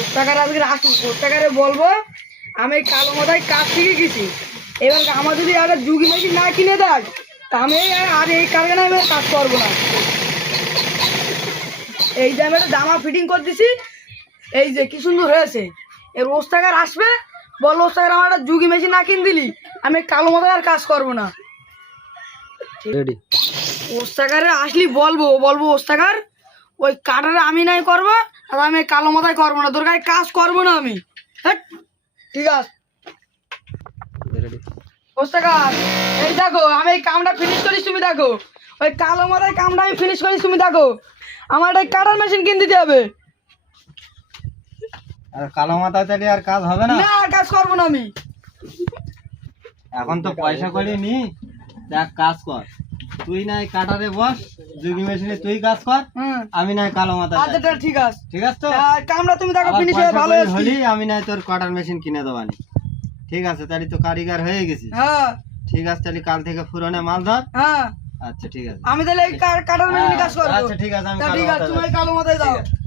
কোষ্টাকার আজকে আসুন, কোষ্টাকারে বলবো আমি কালো মাথায় কাজ শিখে গেছি। এবার আমার যদি একটা যুগি মেশিন না কিনে দেয় তা আমি আর এই কারখানায় আমি কাজ করবো না। এই যে আমি একটা জামা ফিটিং করে দিছি, এই যে কি সুন্দর হয়েছে। এর ওস্তাকার আসবে, বললো ওস্তাকার আমার একটা যুগি মেশিন না কিনে দিলি আমি কালো মাথায় আর কাজ করবো না। রেডি। ওস্তাকারে আসলি বলবো বলবো ওস্তাকার ওই কাটারে আমি নাই করবো, আর আমি কালো মাথায় করবো না, তোর গায়ে কাজ করবো না আমি। হ্যাঁ ঠিক আছে রেডি। ওস্তাকার এই দেখো আমি এই কামটা ফিনিশ করিস, তুমি দেখো ওই কালো মাথায় কামটা আমি ফিনিশ করিস, তুমি দেখো আমার এই কাটার মেশিন কিনে দিতে হবে। আর কালো মাথা চাইলে আর কাজ হবে না। না আর কাজ করবো না আমি। এখন তো পয়সা করে নি, দেখ কাজ কর, তুই নাই কাটারে বস, যুগি মেশিনে তুই কাজ কর, হুম আমি নাই কালো মাথা আচ্ছা চাই। ঠিক আছে। ঠিক আছে তো? কামটা তুমি দেখো আবার ফিনিশ পয়সা হয়ে ভালো কড়ি হয়েছে। হলি আমি নাই তোর কাটার মেশিন কিনে দেবানি। ঠিক আছে, তাহলে তো কারিগর হয়ে গেছিস। হ্যাঁ ঠিক আছে, তাহলে কাল থেকে ফুরনে মাল ধর। হ্যাঁ আচ্ছা ঠিক আছে। আমি তাহলে এই কাটার মেশিনে কাজ করবো। আচ্ছা ঠিক আছে, আমি তা কালো ঠিক আছে, মাথা তুমি যাচ্ছি। ওই কালো মাথায় যাও। ঠিক আছে।